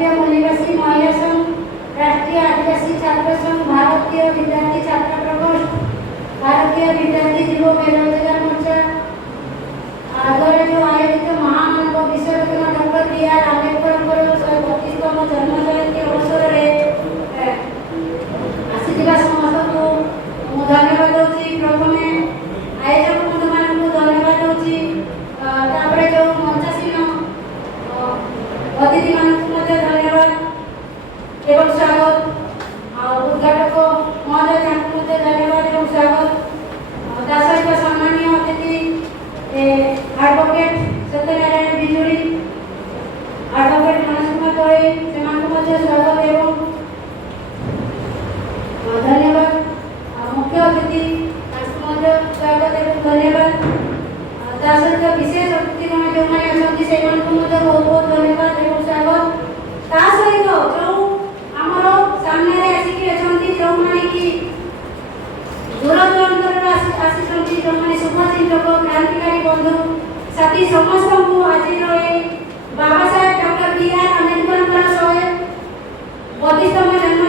राष्ट्रीय मूल्यवासी महिला संघ, राष्ट्रीय आदिवासी छात्र संघ, भारतीय विद्यार्थी छात्र प्रकोष्ठ, भारतीय विद्यार्थी युवा बेरोजगार मोर्चा आदर जो आयोजित महामानव विश्वरत्न डॉक्टर बी.आर. आंबेडकर 132तम जन्म जयंती अवसर में आसीथिबा समस्त को धन्यवाद दूची। प्रथमे आयोजक बंधु मान को धन्यवाद दूची। तापरे जो मंचासीन अतिथि मान को धन्यवाद एवं स्वागत। उद्घाटक महोदय को धन्यवाद एवं स्वागत। सहित सम्मानीय अतिथि एडवोकेट सत्यनारायण बिजुड़ी, एडवोकेट मनोज कुमार तोड़ी से स्वागत एवं धन्यवाद। मुख्य अतिथि स्वागत एवं धन्यवाद। सहित विशेष अतिथि मान जो मैंने से बहुत बहुत धन्यवाद एवं स्वागत। सहित जो आमर सामने आसिक जो मैंने कि दूर दूरांतर आसी जो मैंने शुभचिंतक क्रांतिकारी बंधु साथी समस्त को आज बाबा साहेब डॉक्टर बी.आर. आंबेडकर 132तम जन्म